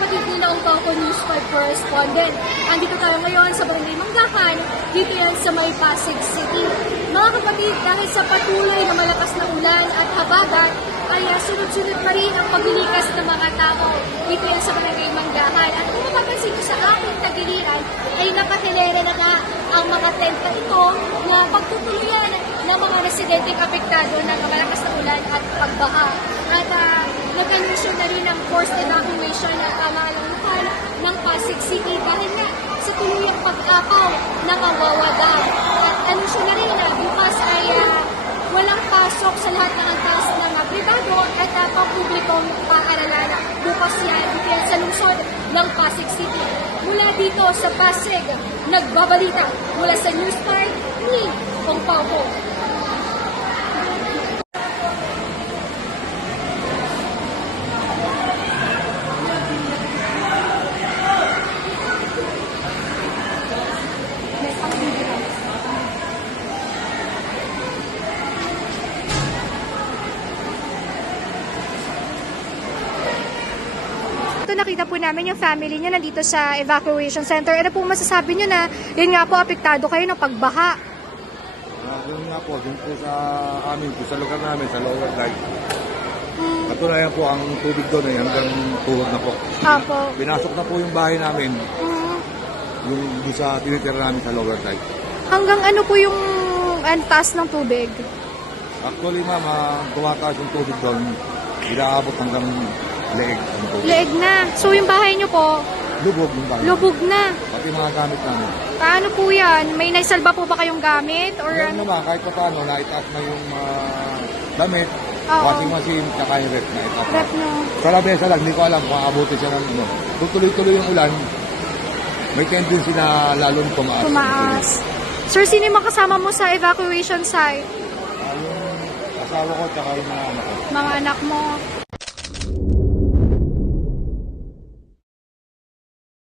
kapatid nila ang Toko News 5 correspondent. Andito tayo ngayon sa Barangay Manggahan, dito yan sa may Pasig City. Mga kapatid, dahil sa patuloy na malakas na ulan at habagat, ay ah, sunod-sunod pa rin ang paglilikas ng mga tao dito yan sa Barangay Manggahan. At kung mapapansin ko sa ating tagiliran, ay nakahilera na nga ang mga tent na ito na pagtutuluyan ng mga residenteng apektado ng malakas na ulan at pagbaha. At uh, nag-anunsyo na rin ng forced evacuation ng pamahalaan ng Pasig City dahil nga sa tuluyang pag-apaw ng Awawa Dam. At anunsyo na rin na bukas ay ah, walang pasok sa lahat ng antas ng uh, privado at uh, pampublikong paaralan. Bukas yan, yan sa lungsod ng Pasig City. Mula dito sa Pasig, nagbabalita mula sa News Park ni Pong Ito nakita po namin yung family niya nandito sa evacuation center. Ano po masasabi niyo na yun nga po apektado kayo ng pagbaha? Ah, yun nga po, dun po sa amin po, sa lugar namin, sa lower light. Katunayan po, ang tubig doon ay hanggang tuhod na po. Apo. Pinasok na po yung bahay namin, Mm, yung doon sa tinitira namin sa lower light. hanggang ano po yung antas ng tubig? Actually, ma'am, ah, tumataas yung tubig doon, inaabot hanggang leeg. Leeg na. So yung bahay niyo po, Lubog yung bahay. lubog na. Pati mga gamit namin. Paano po yan? May naisalba po ba kayong gamit? Or Ngayon ano? naman, kahit pa paano, naitaas na yung mga damit, Oo. washing machine, tsaka yung rep na itaas na. Rep nyo. Sa labesa lang, hindi ko alam kung aabutin siya ng ano. Kung tuloy-tuloy yung ulan, may tendency na lalong tumaas. Tumaas. Sir, sino yung mga kasama mo sa evacuation site? Ah, yung asawa ko, tsaka yung mga anak ko. Mga anak mo.